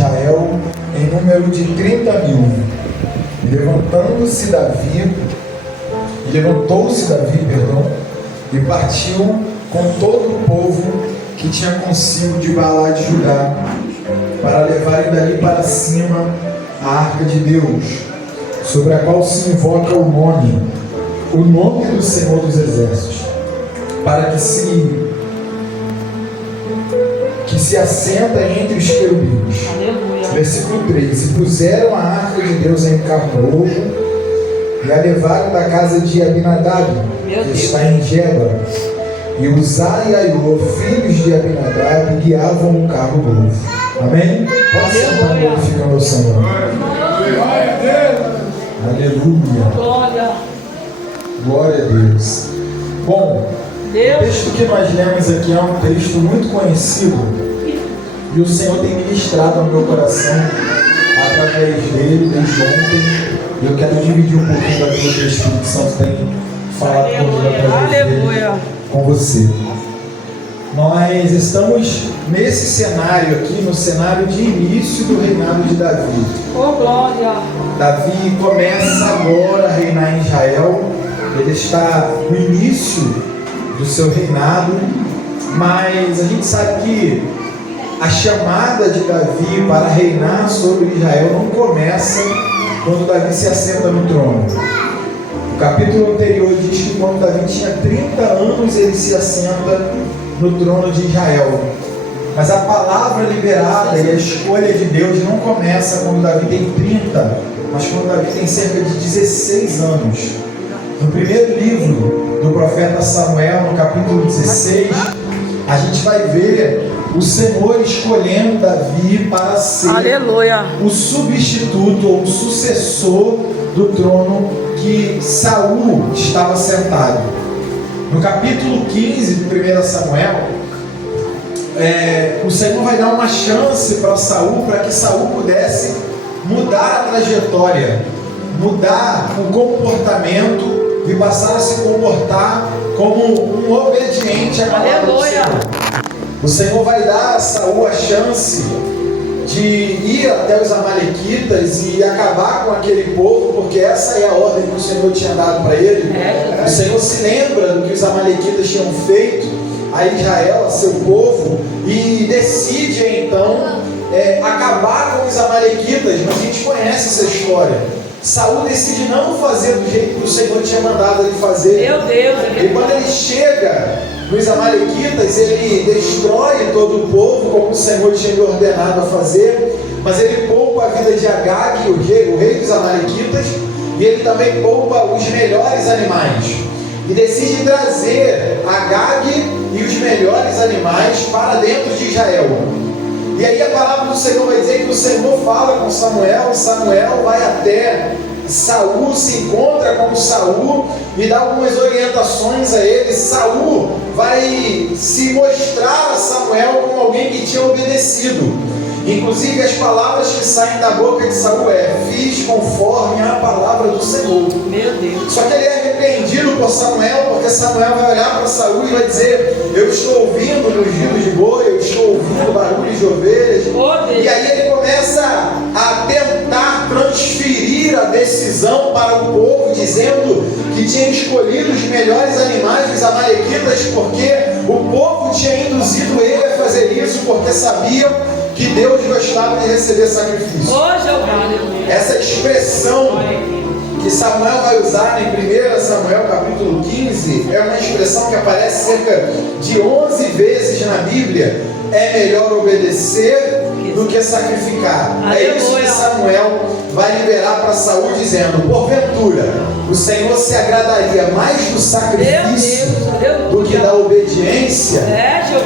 Israel em número de 30.000. Levantou-se Davi, e partiu com todo o povo que tinha consigo de Baalá de Judá, para levarem dali para cima a arca de Deus, sobre a qual se invoca o nome do Senhor dos Exércitos, para que se assenta entre os querubins. Aleluia. Versículo 3: E puseram a arca de Deus em carro novo, e a levaram da casa de Abinadab, que está em Geba. E Uzá e Aiô, filhos de Abinadab, guiavam o carro novo. Amém? Pode sentar, glorificando ao Senhor. Aleluia. Glória a Deus. Bom, o texto que nós lemos aqui é um texto muito conhecido, e o Senhor tem ministrado ao meu coração através dele desde ontem. E eu quero dividir um pouquinho daquilo que o Espírito Santo tem falado comigo através dele com você. Nós estamos nesse cenário aqui, no cenário de início do reinado de Davi. Oh, glória! Davi começa agora a reinar em Israel. Ele está no início do seu reinado, mas a gente sabe que a chamada de Davi para reinar sobre Israel não começa quando Davi se assenta no trono. O capítulo anterior diz que quando Davi tinha 30 anos, ele se assenta no trono de Israel. Mas a palavra liberada e a escolha de Deus não começa quando Davi tem 30, mas quando Davi tem cerca de 16 anos. No primeiro livro do profeta Samuel, no capítulo 16, a gente vai ver o Senhor escolhendo Davi para ser Aleluia. O substituto ou o sucessor do trono que Saul estava sentado. No capítulo 15 do 1 Samuel, o Senhor vai dar uma chance para Saul, para que Saul pudesse mudar a trajetória, mudar o comportamento e passar a se comportar como um obediente à palavra do Senhor. O Senhor vai dar a Saul a chance de ir até os amalequitas e acabar com aquele povo, porque essa é a ordem que o Senhor tinha dado para ele. O Senhor se lembra do que os amalequitas tinham feito a Israel, a seu povo, e decide então acabar com os amalequitas. Mas a gente conhece essa história. Saul decide não fazer do jeito que o Senhor tinha mandado ele fazer. Meu Deus! E quando ele chega nos amalequitas, ele destrói todo o povo, como o Senhor tinha lhe ordenado a fazer, mas ele poupa a vida de Agag, o rei dos amalequitas, e ele também poupa os melhores animais. E decide trazer Agag e os melhores animais para dentro de Israel. E aí a palavra do Senhor vai dizer que o Senhor fala com Samuel, e Samuel vai até Saul, se encontra com Saul e dá algumas orientações a ele. Saul vai se mostrar a Samuel como alguém que tinha obedecido. Inclusive as palavras que saem da boca de Saul fiz conforme a palavra do Senhor. Meu Deus. Só que ele é repreendido por Samuel, porque Samuel vai olhar para Saul e vai dizer: eu estou ouvindo rugido de boi, eu estou ouvindo barulho de ovelhas. E aí ele começa a tentar transferir a decisão para o povo, dizendo que tinha escolhido os melhores animais dos amalequitas, porque o povo tinha induzido ele a fazer isso, porque sabiam que Deus gostava de receber sacrifício. Essa expressão que Samuel vai usar em 1 Samuel capítulo 15 é uma expressão que aparece cerca de 11 vezes na Bíblia. É melhor obedecer do que sacrificar. É isso que Samuel vai liberar para Saul, dizendo: porventura o Senhor se agradaria mais do sacrifício do que da obediência?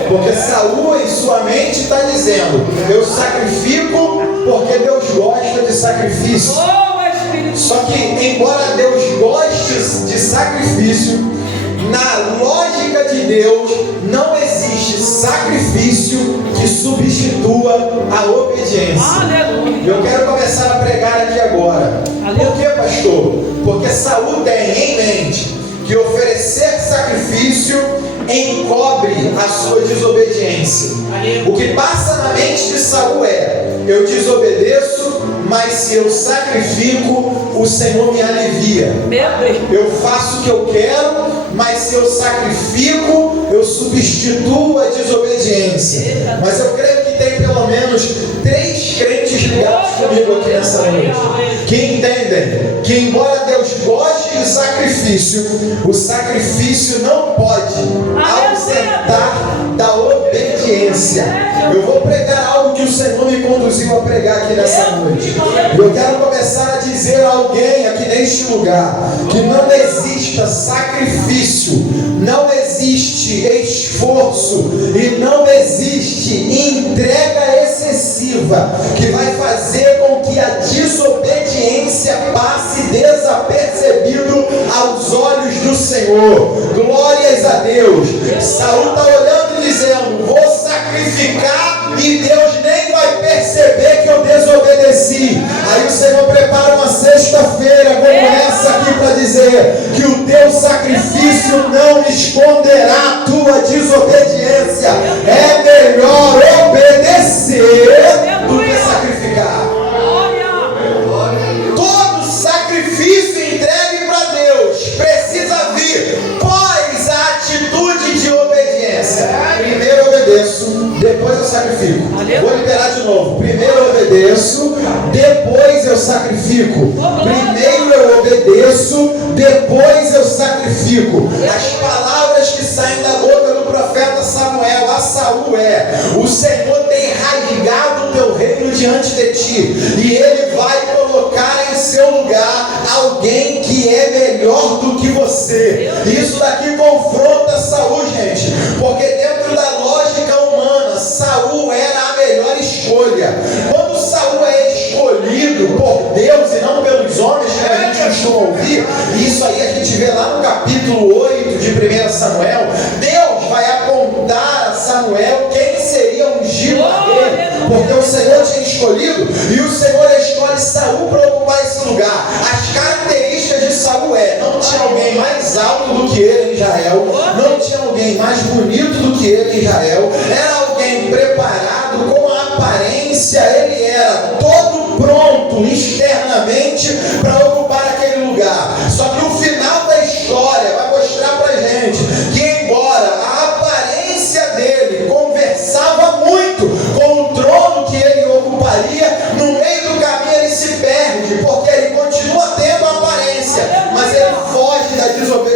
Porque Saul em sua mente está dizendo: eu sacrifico porque Deus gosta de sacrifício. Só que embora Deus goste de sacrifício, na lógica de Deus não existe sacrifício que substitua a obediência. Eu quero começar a pregar aqui agora. Por que, pastor? Porque Saul tem em mente que oferecer sacrifício encobre a sua desobediência. O que passa na mente de Saul eu mas se eu sacrifico, o Senhor me alivia. Eu faço o que eu quero, mas se eu sacrifico, eu substituo a desobediência. Mas eu creio que tem pelo menos 3 crentes ligados comigo aqui nessa noite, que entendem que embora Deus goste de sacrifício, o sacrifício não pode ausentar da obediência. Eu vou pregar algo que o Senhor me conduziu a pregar aqui nessa noite. Eu quero começar a dizer a alguém aqui neste lugar que não exista sacrifício, não existe esforço e não existe entrega excessiva que vai fazer com que a desobediência passe desapercebido aos olhos do Senhor. Glórias a Deus. Saul está olhando e dizendo: vou sacrificar e Deus nem vai perceber que eu desobedeci. Aí o Senhor prepara uma sexta-feira como essa aqui para dizer que o teu sacrifício não esconderá a tua desobediência. É melhor obedecer do que sacrificar. Todo sacrifício entregue para Deus precisa vir pós a atitude de obediência. Primeiro eu obedeço, depois eu sacrifico. Vou liberar de novo. Primeiro eu obedeço, depois eu sacrifico. Primeiro eu obedeço, depois eu sacrifico. As palavras que saem da boca do profeta Samuel a Saul é: o Senhor tem rasgado o teu reino diante de ti, e Ele vai colocar em seu lugar alguém que é melhor do que você. Isso daqui confronta Saul, gente, porque dentro da lógica humana, Saul era a melhor escolha. Quando Saul é escolhido por Deus e não pelos homens, que a gente costuma ouvir, isso aí a gente vê lá no capítulo 8 de 1 Samuel, Deus vai apontar a Samuel quem seria ungido a rei, porque o Senhor tinha escolhido, e o Senhor escolhe Saul para ocupar esse lugar. As características de Saul não tinha alguém mais alto do que ele em Israel, não tinha alguém mais bonito do que ele em Israel, era alguém preparado com a aparência, ele era todo pronto externamente para ocupar aquele lugar. Só que o final da história vai mostrar pra gente que, embora a aparência dele conversava muito com o trono que ele ocuparia, no meio do caminho ele se perde, porque ele continua tendo a aparência, mas ele foge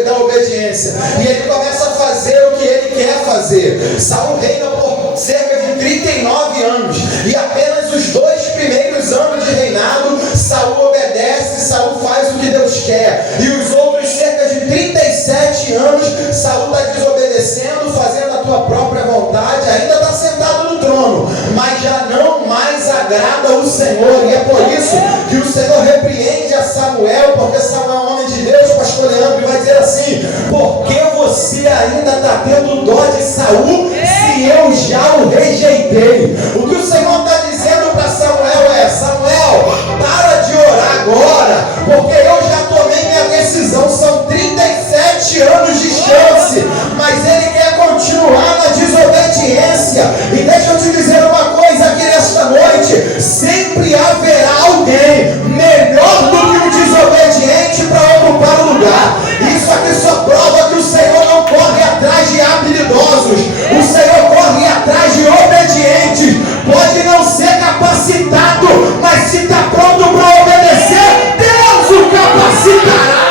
da obediência, e ele começa a fazer o que ele quer fazer. Saul reina por cerca de 39 anos, e apenas os 2 primeiros anos de reinado, Saul obedece, Saul faz o que Deus quer, e os outros cerca de 37 anos, Saul está desobedecendo, fazendo a tua própria vontade, ainda está sentado no trono, mas já não mais agrada o Senhor, e é por isso que o Senhor repreende a Samuel, porque Samuel é um homem de Deus, pastor Leandro, e vai dizer assim: por que você ainda está tendo dó de Saul, se eu já o rejeitei? O que o Senhor está dizendo para Samuel é: Samuel, para de orar agora, porque eu já tomei minha decisão. São 37 anos de chance, mas ele quer continuar na desobediência. E deixa eu te dizer uma coisa aqui nesta noite: sempre haverá alguém melhor do que o desobediente para ocupar o lugar. Isso aqui só prova que o Senhor não corre atrás de habilidosos, o Senhor corre atrás de obedientes. Pode não ser capacitado, mas se está pronto para obedecer, Deus o capacitará.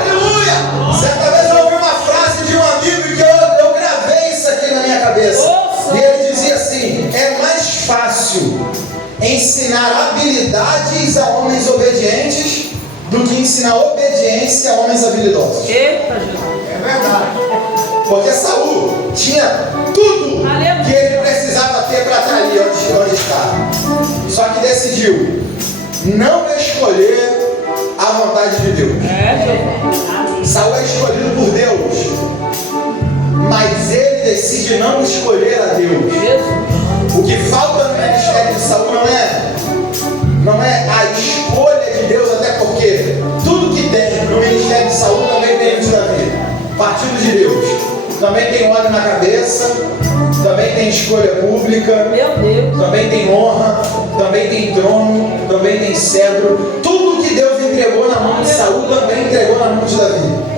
Aleluia! Certa vez eu ouvi uma frase de um amigo que eu gravei isso aqui na minha cabeça, e ele dizia assim: é mais fácil ensinar habilidades a homens obedientes do que ensinar obediência a homens habilidosos. Eita, Jesus. É verdade. Porque Saul tinha tudo que ele precisava ter para estar ali onde está. Só que decidiu não escolher a vontade de Deus. Saul é escolhido por Deus, mas ele decide não escolher a Deus. O que falta no ministério de Saul não é a escolha de Deus, até porque tudo que tem no ministério de Saul também tem de Davi, partindo de Deus. Também tem óleo na cabeça, também tem escolha pública, Meu Deus. também tem honra, também tem trono, também tem cedro. Tudo que Deus entregou na mão de Saul também entregou na mão de Davi.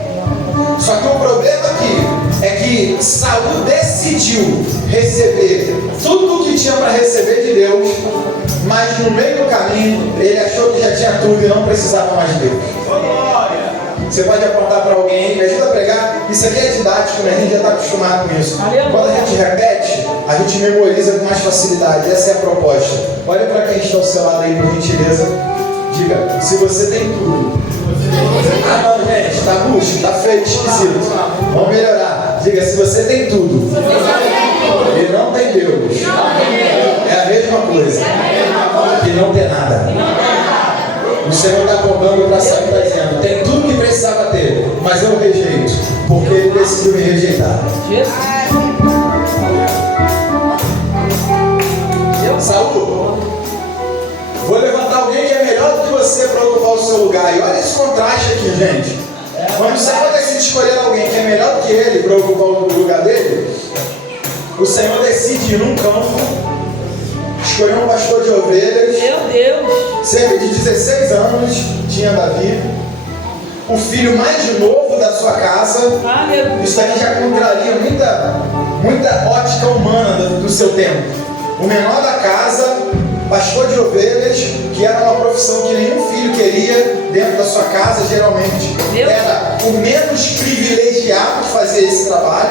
Só que o problema aqui é que Saul decidiu receber tudo o que tinha para receber de Deus, mas no meio do caminho ele achou que já tinha tudo e não precisava mais de Deus. Você pode apontar para alguém aí, me ajuda a pregar. Isso aqui é didático, né? A gente já está acostumado com isso. Quando a gente repete, a gente memoriza com mais facilidade. Essa é a proposta. Olha para quem está ao seu lado aí, por gentileza. Diga, se você tem tudo. Ah não, gente, está murcho, está feio, esquisito. Vamos melhorar. Diga, se você tem tudo e não tem Deus, é a mesma coisa que não ter nada. O Senhor está apontando para Saul e está dizendo: tem tudo que precisava ter, mas eu rejeito, porque ele decidiu me rejeitar. Saul, vou levantar alguém que é melhor do que você para ocupar o seu lugar. E olha esse contraste aqui, gente. Quando Saul decide escolher alguém que é melhor do que ele para ocupar o lugar dele, o Senhor decide ir num campo, escolher um pastor de ovelhas. Meu Deus. Cerca de 16 anos tinha Davi, o filho mais novo da sua casa. Isso aqui já contraria muita ótica humana do seu tempo. O menor da casa, pastor de ovelhas, que era uma profissão que nenhum filho queria dentro da sua casa, geralmente. Era o menos privilegiado que fazia esse trabalho.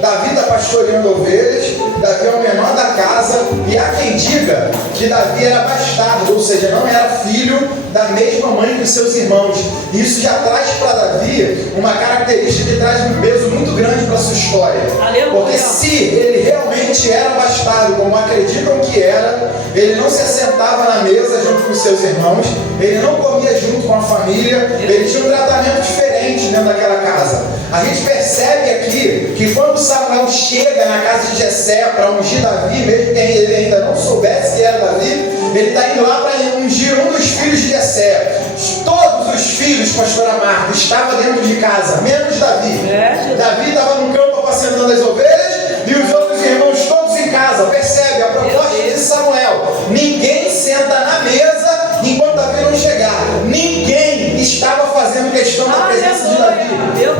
Davi está pastoreando ovelhas, Davi é o menor da casa, e há quem diga que Davi era bastardo, ou seja, não era filho da mesma mãe que os seus irmãos. E isso já traz para Davi uma característica que traz um peso muito grande para a sua história. Porque se ele realmente era bastardo, como acreditam que era, ele não se assentava na mesa junto com os seus irmãos, ele não comia junto com a família, ele tinha um tratamento diferente dentro daquela casa. A gente percebe aqui que quando Samuel chega na casa de Jessé para ungir Davi, mesmo que ele ainda não soubesse que era Davi, ele está indo lá para ungir um dos filhos de Jessé. Todos os filhos, pastora Marta, estavam dentro de casa, menos Davi. Davi estava no campo apacentando as ovelhas e os outros irmãos todos em casa. Percebe a proposta de Samuel: ninguém senta na mesa enquanto Davi não chegar. Ninguém estava fazendo questão da presença de Davi.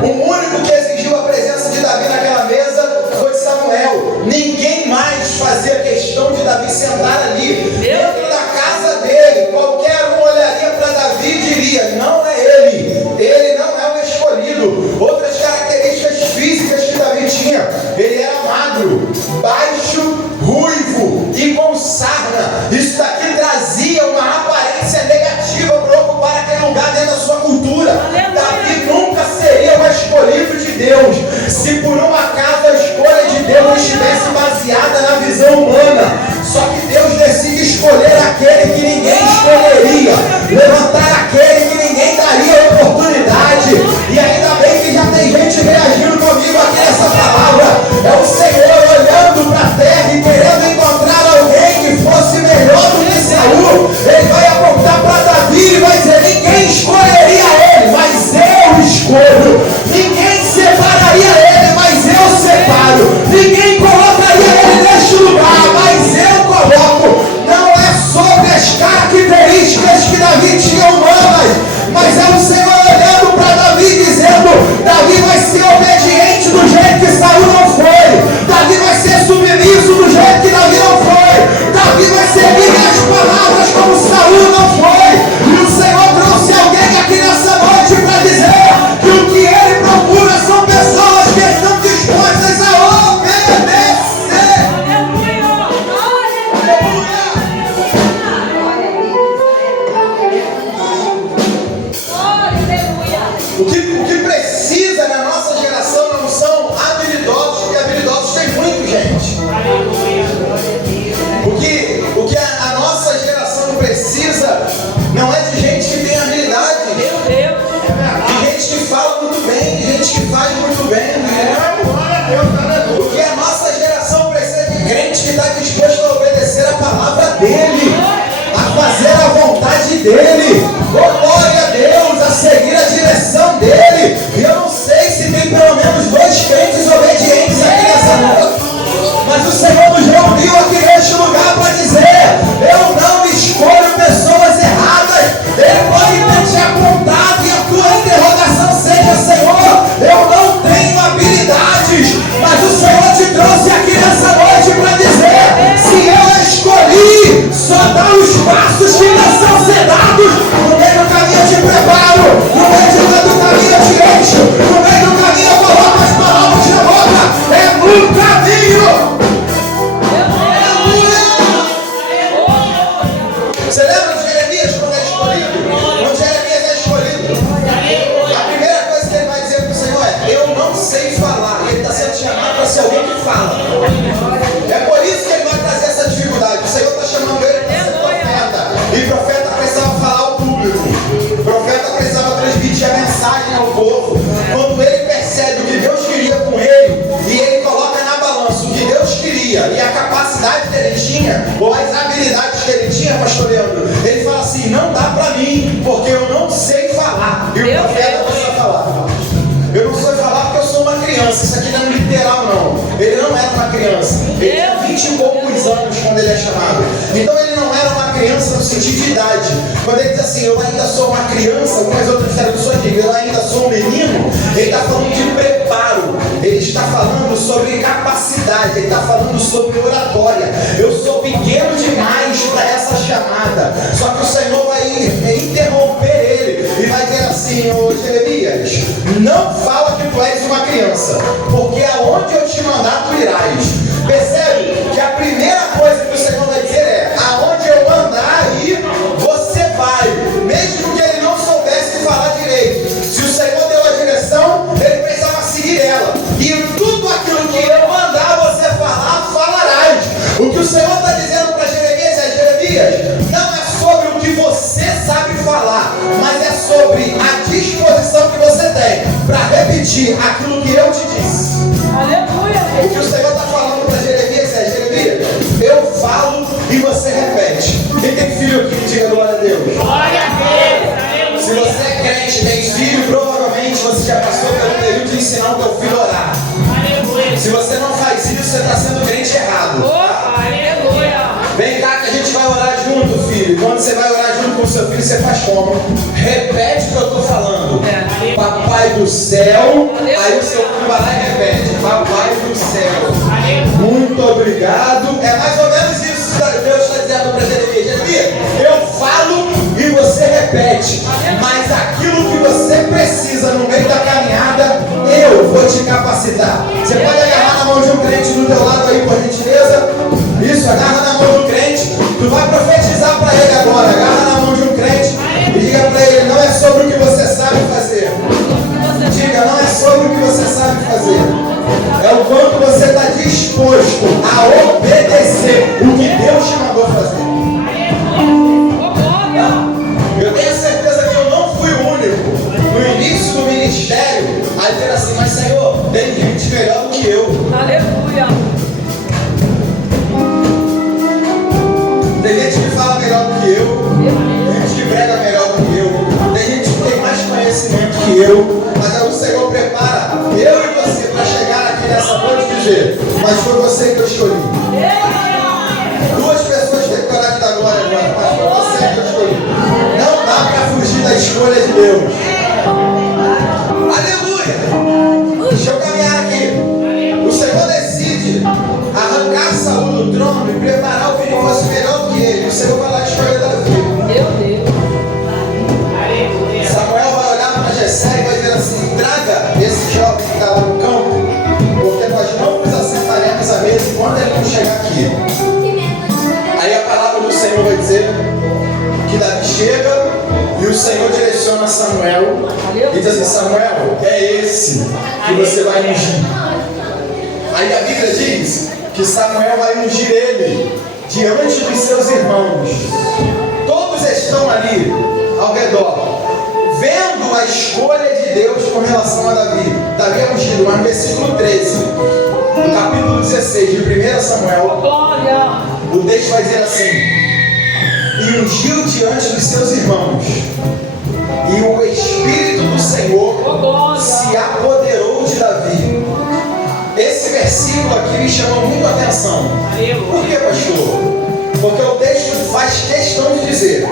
O único que exigiu a presença de Davi naquela mesa foi Samuel. Ninguém mais fazia questão de Davi sentar ali. Dentro da casa dele, qualquer um olharia para Davi e diria: não é ele. Ele não é o escolhido. Outras características físicas que Davi tinha: ele era magro, baixo, ruivo e com sarna. Isso daqui trazia uma aparência negativa para ocupar aquele lugar dentro da sua cultura. Davi nunca seria o escolhido de Deus se por um acaso a escolha de Deus estivesse baseada na visão humana. Só que Deus decide escolher aquele que ninguém escolheria, levantar aquele que ninguém daria oportunidade. E ainda bem que já tem gente reagindo comigo aqui nessa palavra. É o Senhor olhando para a terra e querendo encontrar alguém que fosse melhor do que Saul. Ele vai apontar para Davi e vai dizer: ninguém escolheria ele, mas eu escolho. Ninguém separaria ele, mas eu separo. Ninguém colocaria ele neste lugar, mas eu coloco. Não é sobre as características que Davi tinha humanas, mas é o Senhor olhando para Davi dizendo: Davi vai ser obediente do jeito que Saul não foi. Davi vai ser submisso do jeito que Davi não foi. Davi vai seguir as palavras como Saul não foi. E o Senhor trouxe alguém aqui nessa noite para dizer que o que ele procura são pessoas que estão dispostas a obedecer. O que precisa na nossa geração não são habilidosos, porque habilidosos tem muito, gente. O que a nossa geração precisa não é de gente que tem habilidade, de gente que fala muito bem, de gente que faz muito bem. O que a nossa geração precisa de crente que está disposto a obedecer a palavra dele, a fazer a vontade dele. Glória a Deus, a seguir a direção dele. E eu não sei se tem pelo menos 2 crentes obedientes aqui nessa noite, mas capacidade que ele tinha, ou as habilidades que ele tinha, pastor Leandro, ele fala assim, não dá para mim, porque eu não sei falar. E o profeta não sabe falar. Eu não sei falar porque eu sou uma criança. Isso aqui não é literal, não. Ele não era uma criança. Ele tinha 20 e poucos anos quando ele é chamado. Então ele não era uma criança no sentido de idade. Quando ele diz assim, eu ainda sou uma criança, algumas outras traduções dizem, eu ainda sou um menino, ele está falando de preparo. Ele está falando sobre capacidade. Ele está falando sobre oratória. Eu sou pequeno demais para essa chamada. Só que o Senhor vai interromper ele e vai dizer assim, ô Jeremias, não fala que tu és uma criança, porque aonde eu te mandar tu irás. Percebe que a primeira coisa que o Senhor vai dizer é, aonde eu mandar ir, você vai, mesmo que ele não soubesse falar direito. Se o Senhor deu a direção, ele precisava seguir ela, e tudo aquilo que eu mandar você falar, falarás. O que o Senhor está dizendo para Jeremias é, Jeremias, não é sobre o que você sabe falar, mas é sobre a disposição que você tem para repetir aquilo que eu te disse. Aleluia. O que o Senhor está falando para Jeremias é, Jeremias, eu falo e você repete. Quem tem filho aqui, diga glória a Deus. Glória a Deus. Se você é crente, tem filho, provavelmente você já passou pelo período de ensinar o teu filho a orar. Aleluia. Se você não faz isso, você está sendo crente errado. Aleluia. Vem cá que a gente vai orar junto, filho. Quando você vai orar junto com o seu filho, você faz como? Repete o que eu estou falando. Papai do céu. Aí o seu filho vai lá e repete. Papai do céu. Muito obrigado. É mais ou menos isso que Deus está dizendo para Jeremias. Jeremias, eu falo e você repete. Mas aquilo que você precisa no meio da caminhada, eu vou te capacitar. Você pode agarrar na mão de um crente do teu lado aí, por gentileza? Isso, agarra na mão do crente. Tu vai profetizar para ele agora. Agarra na mão de um crente e diga para ele, não é sobre o que você sabe fazer. Diga, não é sobre o que você sabe fazer. É o quanto você está disposto a obedecer o que Deus te mandou fazer. Eu tenho certeza que eu não fui o único no início do ministério a dizer assim, mas Senhor, tem gente melhor do que eu. Aleluia. Tem gente que fala melhor do que eu, tem gente que prega melhor do que eu, tem gente que tem mais conhecimento que eu, mas aí o Senhor prepara eu e você para chegar aqui nessa noite e dizer, mas foi você que eu escolhi. Duas pessoas têm coragem da glória agora, mas foi você que eu escolhi. Não dá para fugir da escolha de Deus. Aleluia! Deixa eu caminhar aqui. O Senhor decide arrancar Saul do trono e preparar o filho que fosse melhor do que ele. O Senhor vai lá escolher Davi. Meu Deus. Samuel vai olhar para Jessé e vai dizer assim, traga esse jovem que está lá no campo, porque nós não nos assentaremos à mesa enquanto ele não chegar aqui. Aí a palavra do Senhor vai dizer que Davi chega e o Senhor direciona Samuel e diz assim, Samuel, é esse que você vai ungir. Aí a Bíblia diz que Samuel vai ungir ele diante dos seus irmãos. Todos estão ali ao redor, vendo a escolha de Deus com relação a Davi. Davi é ungido, mas no versículo 13, no capítulo 16 de 1 Samuel, Glória. o texto vai dizer assim, e ungiu diante dos seus irmãos, e o Espírito do Senhor se apoderou de Davi. Esse versículo aqui me chamou muito a atenção. Por que, pastor? Porque o texto faz questão de dizer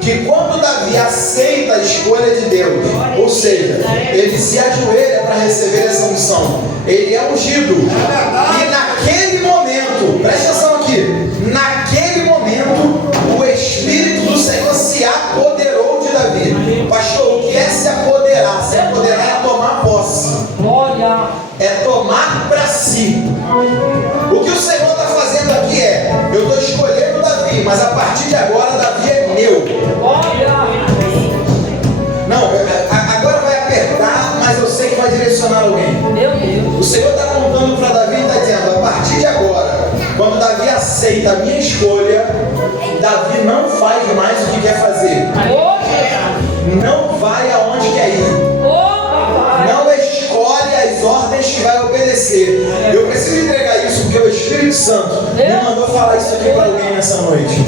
que quando Davi aceita a escolha de Deus, ou seja, ele se ajoelha para receber essa unção, ele é ungido. E naquele momento, presta atenção aqui, naquele momento, o Espírito do Senhor se apoderou de Davi. Pastor, o que é se apoderar? Se apoderar é tomar posse. Glória. É tomar para si. O que o Senhor está fazendo aqui é, eu estou escolhendo Davi, mas a partir de agora Davi é meu. Não, agora vai apertar, mas eu sei que vai direcionar alguém. Meu Deus. O Senhor está apontando para Davi e está dizendo, a partir de agora, quando Davi aceita a minha escolha, Davi não faz mais o que quer fazer. Não vai aonde quer ir. Não escolhe as ordens que vai obedecer. Eu preciso entregar isso porque o Espírito Santo me mandou falar isso aqui para alguém nessa noite.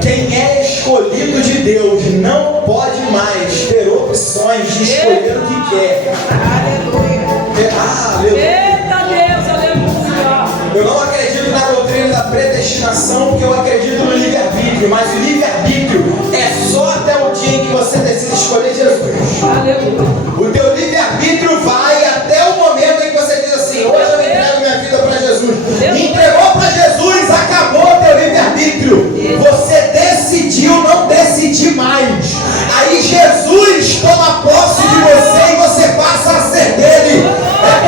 Quem é escolhido de Deus não pode mais ter opções de escolher o que quer. Aleluia. Eita Deus, aleluia. Eu não acredito na doutrina da predestinação, porque eu acredito no livre-arbítrio, mas o livre-arbítrio é só até o dia em que você decide escolher Jesus. Aleluia. O teu livre-arbítrio vai até o momento em que você diz assim: hoje eu entrego minha vida para Jesus. Entregou para Jesus, acabou o teu livre-arbítrio. Você decidiu não decidir mais. Aí Jesus toma posse de você e você passa a ser dele. É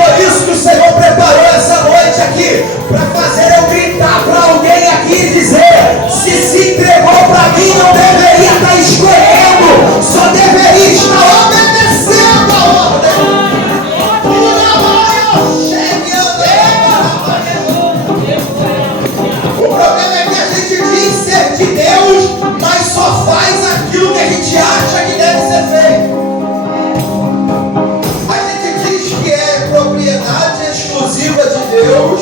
por isso que o Senhor preparou essa noite aqui, para fazer eu gritar para alguém aqui e dizer: se entregou para mim, não deveria estar escolhendo, só deveria estar obedecendo a ordem. O problema é que a gente diz ser de Deus, mas só faz aquilo que a gente acha que deve ser feito. A gente diz que é propriedade exclusiva de Deus,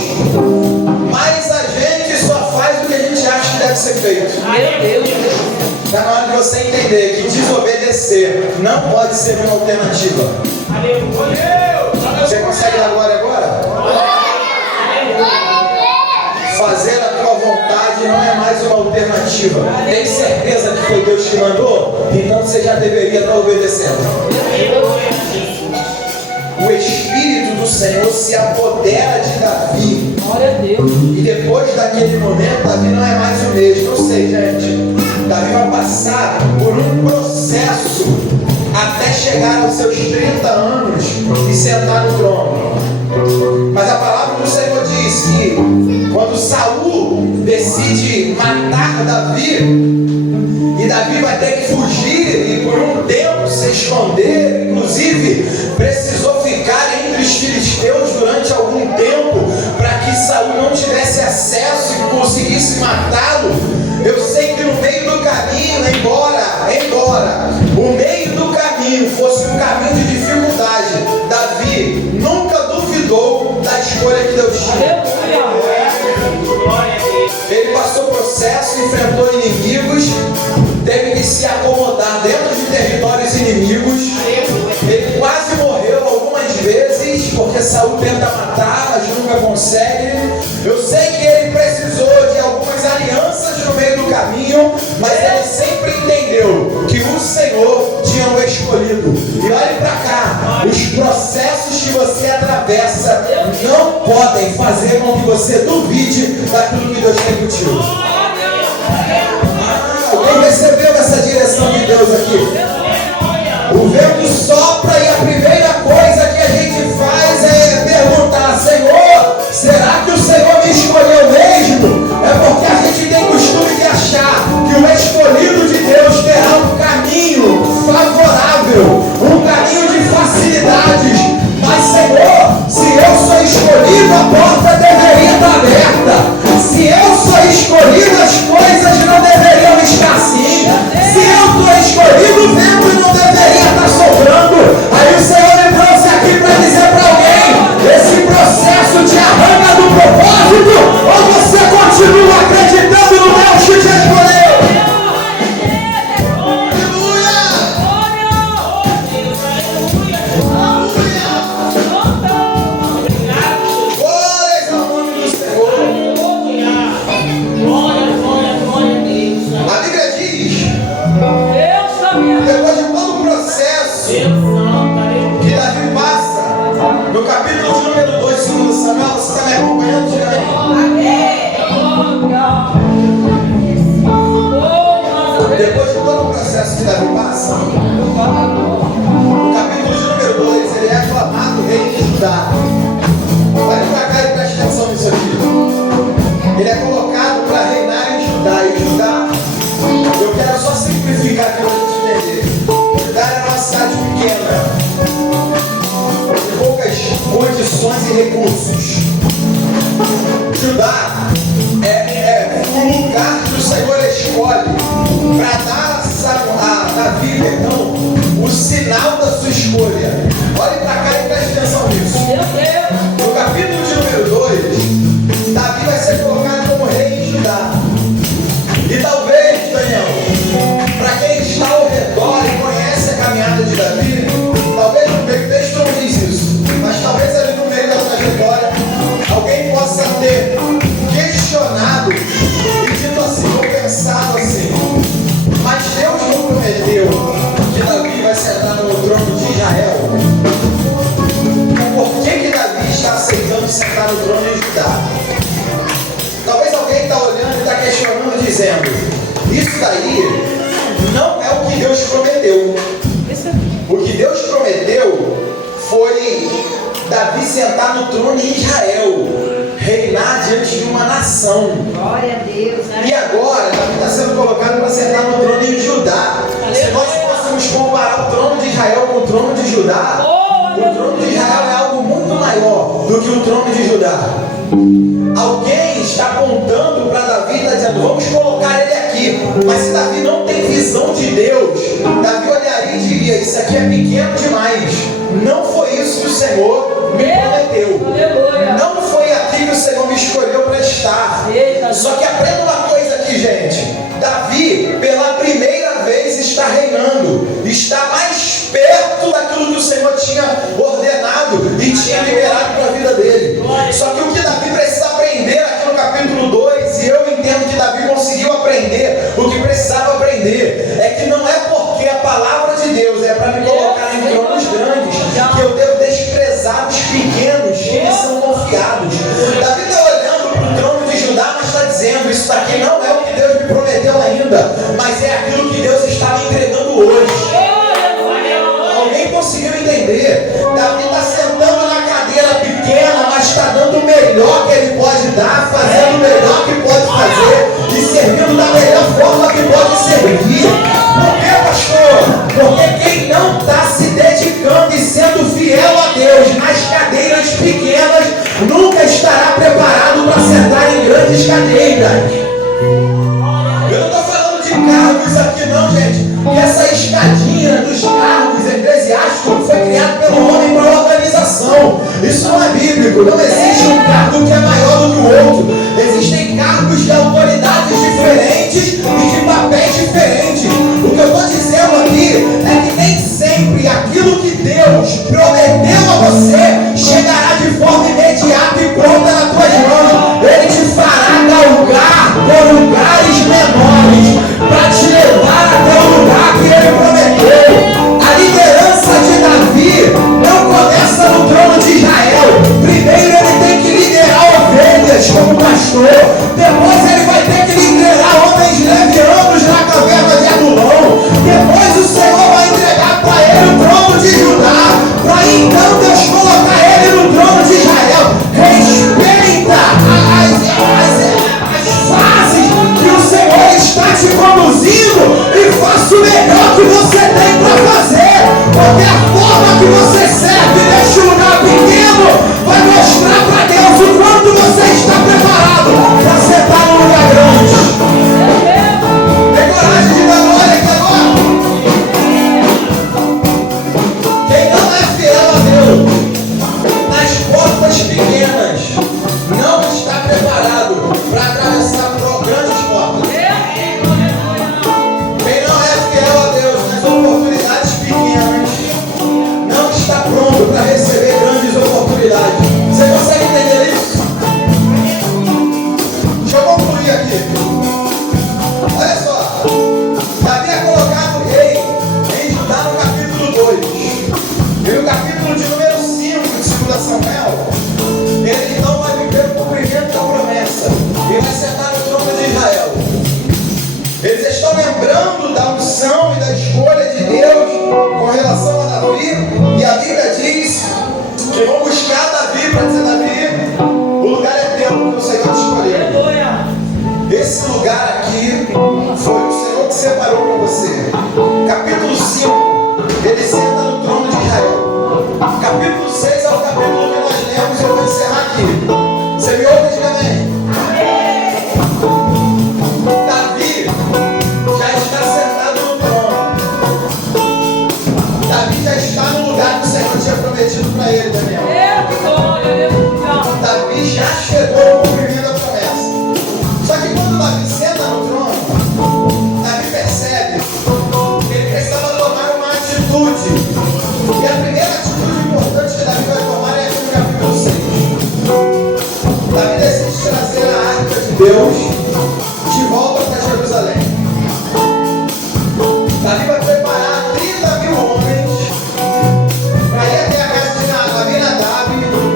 mas a gente só faz o que a gente acha que deve ser feito. Meu Deus. Está na hora de você entender que desobedecer não pode ser uma alternativa. Você consegue dar glória agora? Fazer a tua vontade não é mais uma alternativa. Tem certeza que foi Deus que mandou? Então você já deveria estar obedecendo. O Espírito do Senhor se apodera de Davi. Glória a Deus. E depois daquele momento, Davi não é mais o mesmo. Eu sei, gente. Davi vai passar por um processo até chegar aos seus 30 anos e sentar no trono. Mas a palavra do Senhor diz que quando Saul decide matar Davi, e Davi vai ter que fugir e por um tempo se esconder, inclusive precisou ficar entre os filisteus durante algum tempo para que Saul não tivesse acesso e conseguisse matá-lo. Eu sei que no meio do caminho, embora o meio do caminho fosse um caminho de dificuldade, Davi nunca duvidou da escolha que Deus tinha. Ele passou processo, enfrentou inimigos, teve que se acomodar dentro de territórios inimigos. Ele quase morreu algumas vezes, porque Saul tenta matar, mas nunca consegue. Eu sei que ele precisou de algumas alianças no meio do caminho, mas ele sempre entendeu que o Senhor tinha o escolhido. E olhe para cá, os processos que você atravessa não podem fazer com que você duvide daquilo que Deus tem contigo. Alguém recebeu essa direção de Deus aqui? O vento sopra e a primeira coisa que a gente faz é perguntar: Senhor, será que o Senhor me escolheu mesmo? É porque a gente tem costume de achar que o escolhido de Deus terá um caminho favorável, um caminho de facilidades. Mas Senhor, se eu sou escolhido, a porta deveria estar aberta. Se eu sou escolhido, as coisas não deveriam estar assim. Se eu sou escolhido, o vento não deveria estar soprando. Aí o Senhor me trouxe aqui para dizer para alguém: esse processo te arranca do propósito, ou você continua acreditando no Deus que te escolheu? No capítulo de número 2, 2 Samuel, você está me acompanhando, depois de todo o processo que Davi passa, no capítulo de número 2, ele é aclamado rei de Judá. Olha para cá e preste atenção nisso aqui. Ele é colocado para reinar em Judá. E Judá, eu quero só simplificar aqui para a gente entender. Judá era uma cidade pequena, poucas condições e recursos. Judá é um lugar que o Senhor escolhe para dar a Davi, o sinal da sua escolha. Olhe para cá e preste atenção nisso. No capítulo de número 2, dizendo: isso daí não é o que Deus prometeu. O que Deus prometeu foi Davi sentar no trono em Israel, reinar diante de uma nação. Glória a Deus, né? E agora, Davi está sendo colocado para sentar no trono em Judá. Se nós fôssemos comparar o trono de Israel com o trono de Judá, o trono de Israel é algo muito maior do que o trono de Judá. Alguém está apontando para Davi e está dizendo: vamos colocar ele aqui. Mas se Davi não tem visão de Deus, Davi olharia e diria: isso aqui é pequeno demais. Não foi isso que o Senhor me prometeu. Não foi aqui que o Senhor me escolheu para estar. Só que aprenda uma coisa aqui, gente. Davi, pela primeira vez, está reinando. Está mais perto daquilo que o Senhor tinha ordenado e tinha liberado para a vida dele. Só que o que Davi precisa aprender aqui no capítulo 2, e eu entendo que Davi conseguiu aprender o que precisava aprender, é que não é porque a palavra de Deus é para me colocar em tronos grandes que eu devo desprezar os pequenos que me são confiados. Davi está olhando para o trono de Judá, mas está dizendo: isso daqui não é o que Deus me prometeu ainda, mas é aquilo que Deus está me entregando hoje. Alguém conseguiu entender? Davi está sentando na cadeira pequena, mas está dando o melhor que ele pode dar, fazendo o melhor que pode fazer e servindo da melhor forma que pode servir. Por quê, pastor? Porque quem não está se dedicando e sendo fiel a Deus nas cadeiras pequenas nunca estará preparado para sentar em grandes cadeiras. Eu não estou falando de cargos aqui não, gente. E essa escadinha dos cargos eclesiásticos foi criada pelo homem para organização. Isso não é bíblico. Não existe um cargo que é maior do que o outro. Existem cargos de autoridades diferentes e de papéis diferentes. O que eu estou dizendo aqui é que nem sempre aquilo que Deus prometeu a você chegará de forma imediata e pronta nas tuas mãos. Ele te fará galgar por lugares menores para te levar até o lugar que Ele prometeu. A liderança de Davi não começa no trono de Israel. Primeiro ele tem que liderar ovelhas como pastor. Depois ele vai ter que liderar homens levianos na caverna de Adulão. Depois o Senhor vai entregar para ele o trono de Judá, para então Deus colocar ele no trono de Israel. Respeita as fases que o Senhor está te conduzindo e faça o melhor que você tem para fazer, porque a forma que você serve neste lugar pequeno vai mostrar para Deus o quanto você está preparado para sentar no lugar grande. Tem coragem de dar olha aqui agora? Quem não é fiel a Deus nas portas pequenas não está preparado para atravessar por grandes portas. Quem não é fiel a Deus nas oportunidades pequenas não está pronto para receber grandes oportunidades. Você consegue entender isso? Deixa eu concluir aqui. Olha só. Davi é colocado rei em Judá no capítulo 2. E no capítulo de número 5 de 2 Samuel, ele então vai viver o cumprimento da promessa e vai sentar no trono de Israel. Eles estão lembrando da unção e da escolha de Deus com relação a Davi, e a Bíblia diz que vão buscar Davi para dizer: Davi, o lugar é teu, porque o Senhor te escolheu. Esse lugar aqui foi o Senhor que separou para você. Capítulo 5, ele senta no trono de Israel. Capítulo 6 é o capítulo que nós lemos, e eu vou encerrar aqui. Você me ouve? Diga amém. Davi já está sentado no trono. Davi já está no lugar que o Senhor tinha prometido para ele, Daniel. Davi já chegou no cumprimento da promessa. Só que quando Davi senta no trono, Davi percebe que ele precisava tomar uma atitude. E a primeira atitude importante que Davi vai tomar é aqui no capítulo 6. Davi decide trazer a arca de Deus de volta para Jerusalém. Davi vai preparar 30.000 homens para ir até a casa de Abinadab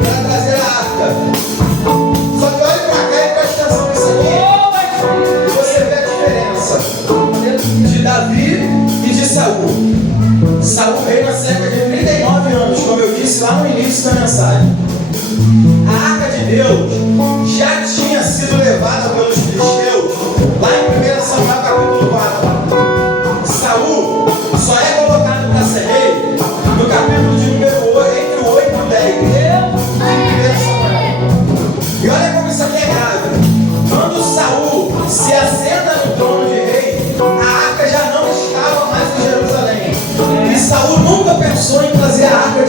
para trazer a arca. Só que olhe para cá e preste atenção nisso aqui. E você vê a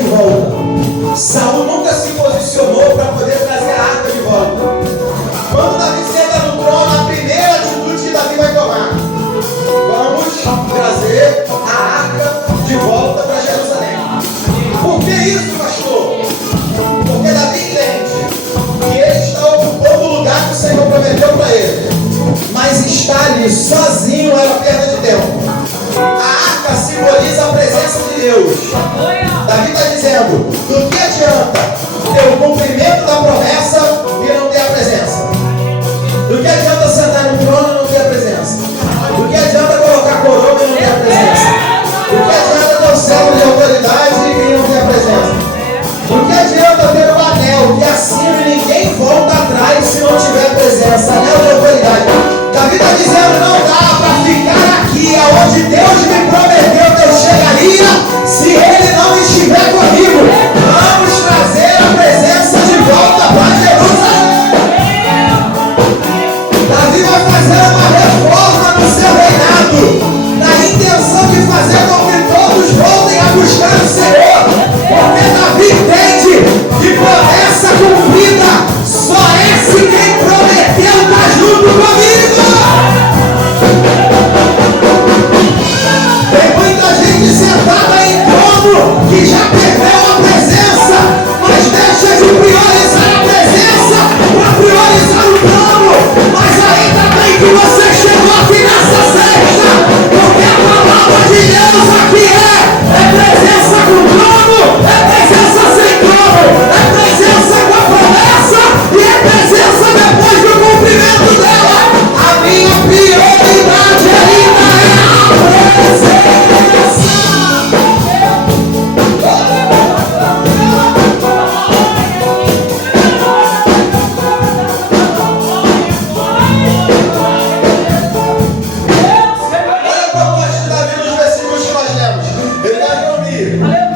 de volta. Saul nunca se posicionou para poder trazer a arca de volta. Quando Davi senta no trono, a primeira atitude que Davi vai tomar: vamos trazer a arca de volta para Jerusalém. Por que isso, pastor? Porque Davi entende que ele está ocupando o lugar que o Senhor prometeu para ele, mas estar ali sozinho era perda de tempo. A arca simboliza a presença de Deus. Davi está dizendo: do que adianta ter o cumprimento da promessa e não ter a presença? Do que adianta sentar no trono e não ter a presença? Do que adianta colocar coroa e não ter a presença? Do que adianta ter o cetro de autoridade e não ter a presença? Do que adianta ter o anel que assina e ninguém volta atrás se não tiver a presença? Anel de autoridade. Davi está dizendo: não dá para ficar aqui aonde Deus me prometeu que eu chegaria se Ele não estiver comigo. Vamos trazer a presença de volta para Jerusalém. Davi vai fazer uma reforma no seu reinado, na intenção de fazer com que todos voltem a buscar o Senhor, porque Davi entende que promessa cumprida só é se quem prometeu está junto comigo. Tem muita gente sentada em trono que já perdeu a presença, mas deixa de priorizar a presença para priorizar o trono. Mas ainda bem que você chegou aqui nessa sexta, porque a palavra de Deus aqui é presença com trono, é presença sem trono, é presença com a promessa e é presença depois do cumprimento dela. A minha prioridade ainda é a presença.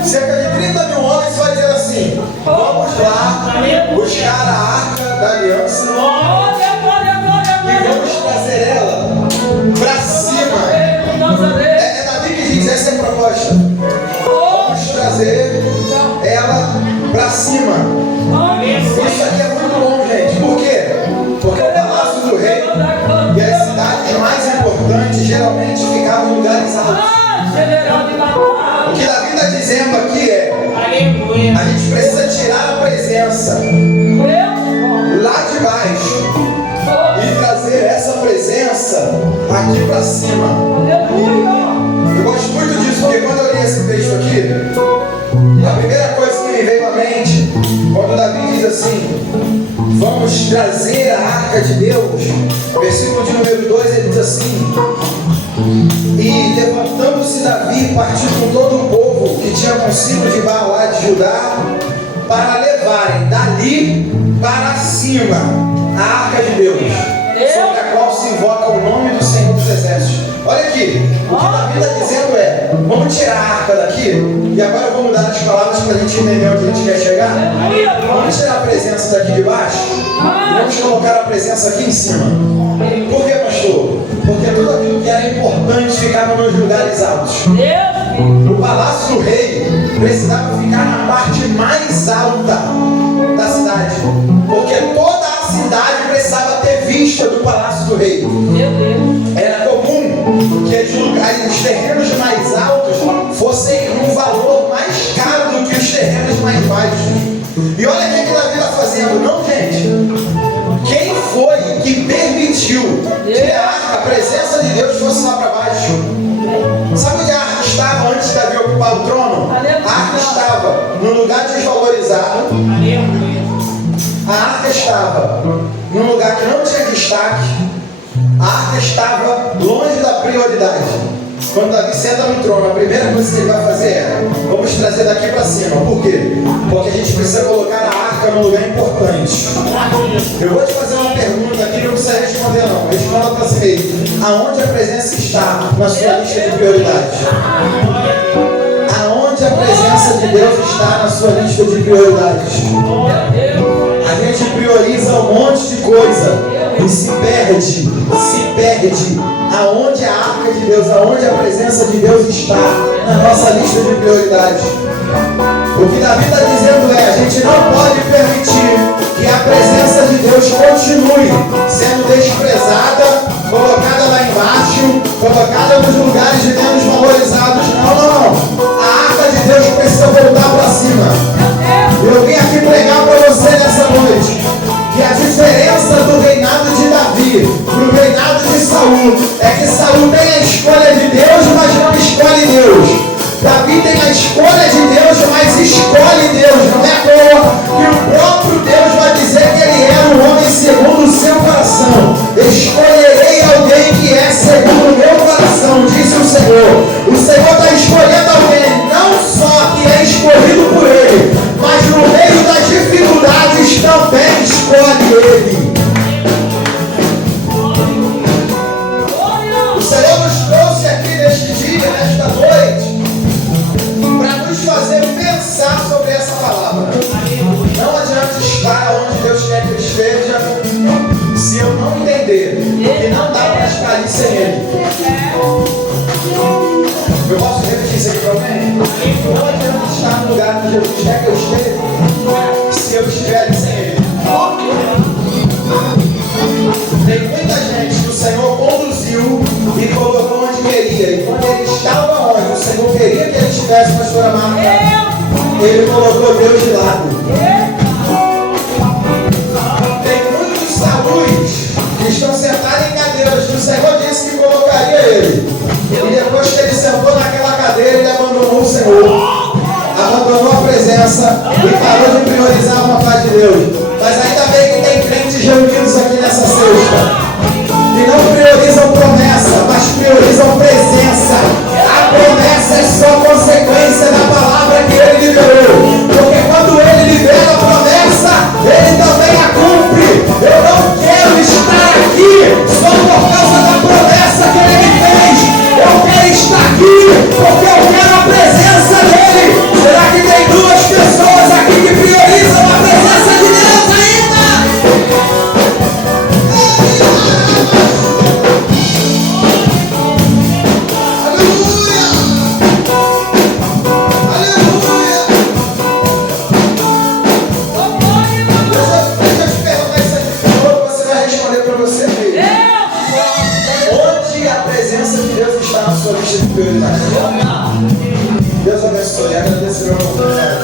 Cerca de 30 mil homens vai dizer assim: vamos lá buscar a arca da aliança e vamos trazer ela para cima. É Davi que diz: essa é a proposta. Vamos trazer ela para cima. Isso aqui é muito bom, gente. Por quê? Porque o palácio do rei e as cidades mais importantes geralmente ficavam em lugares altos. O que Davi está dizendo aqui é: a gente precisa tirar a presença lá de baixo e trazer essa presença aqui para cima. Eu gosto muito disso, porque quando eu li esse texto aqui, a primeira coisa que me veio à mente, quando Davi diz assim: vamos trazer a arca de Deus, versículo de número 2, ele diz assim: e levantando-se Davi, partiu com todo o povo que tinha consigo de Baalá de Judá, para levarem dali para cima a arca de Deus, sobre a qual se invoca o nome do Senhor dos Exércitos. Olha aqui, o que Davi está dizendo é: vamos tirar a arca daqui, e agora eu vou mudar as palavras para a gente entender onde a gente quer chegar. Vamos tirar a presença daqui de baixo e vamos colocar a presença aqui em cima. Por que, pastor? Porque tudo aquilo que era importante ficava nos lugares altos. O palácio do rei precisava ficar na parte mais alta da cidade, porque toda a cidade precisava ter vista do palácio do rei. Era comum que os terrenos mais altos fossem um valor mais caro do que os terrenos mais baixos. E olha o que Davi está fazendo. Não, gente, quem foi que permitiu que a presença de Deus fosse lá para baixo? Sabe onde a arca estava antes de Davi ocupar o trono? A arca estava no lugar desvalorizado. A arca estava num lugar que não tinha destaque. A arca estava longe da prioridade. Quando Davi senta no trono, a primeira coisa que ele vai fazer é: vamos trazer daqui para cima. Por quê? Porque a gente precisa colocar a arca num lugar importante. Eu vou te fazer uma pergunta aqui, não precisa responder não. Responda para si mesmo. Aonde a presença está na sua lista de prioridades? Aonde a presença de Deus está na sua lista de prioridades? A gente prioriza um monte de coisa e se perde aonde a arca de Deus, aonde a presença de Deus está na nossa lista de prioridades. O que Davi está dizendo é: a gente não pode permitir que a presença de Deus continue sendo desprezada, colocada lá embaixo, colocada nos lugares de menos valorizados. Não, não, não. A arca de Deus precisa voltar para cima. Eu vim aqui pregar para você nessa noite que a diferença do reinado de Davi para o reinado de Saul é que Saul tem a escolha de Deus, mas não escolhe Deus. Davi tem a escolha de Deus, mas escolhe Deus. Não é à toa que o próprio Deus vai dizer que ele era um homem segundo o seu coração. Escolherei alguém que é segundo o meu coração, disse o Senhor. O Senhor está escolhendo alguém, não só que é escolhido por ele, mas no meio das dificuldades também escolhe ele. O Senhor nos trouxe aqui neste dia, nesta noite, para nos fazer pensar sobre essa palavra. Não adianta estar onde Deus quer que eu esteja se eu não entender que não dá para estar ali sem Ele. Eu posso repetir isso aqui para alguém? Não adianta estar no lugar onde Deus quer que eu esteja se eu estiver ali sem Ele. Tem muita gente que o Senhor conduziu e colocou onde queria. E quando ele estava onde o Senhor queria que ele estivesse, pastora Marta, ele colocou Deus de lado. Tem muitos Saús que estão sentados em cadeiras que o Senhor disse que colocaria ele. E depois que ele sentou naquela cadeira, ele abandonou o Senhor. Abandonou a presença e parou de priorizar a vontade de Deus. Mas ainda bem que tem crentes reunidos aqui nessa sexta que não priorizam promessa, mas priorizam presença. A promessa é só consequência da palavra que ele liberou, porque quando ele libera a promessa, ele também a cumpre. Eu não quero estar aqui só por causa da promessa que ele me fez. Eu quero estar aqui porque eu quero a presença dele. Será que tem duas pessoas aqui que priorizam a presença de Deus ainda? Aleluia! Aleluia! Deixa eu te perguntar isso aqui de novo, você vai responder para você mesmo. Onde a presença de Deus está na sua lista de prioridades? Deus abençoe, agradeço a oportunidade.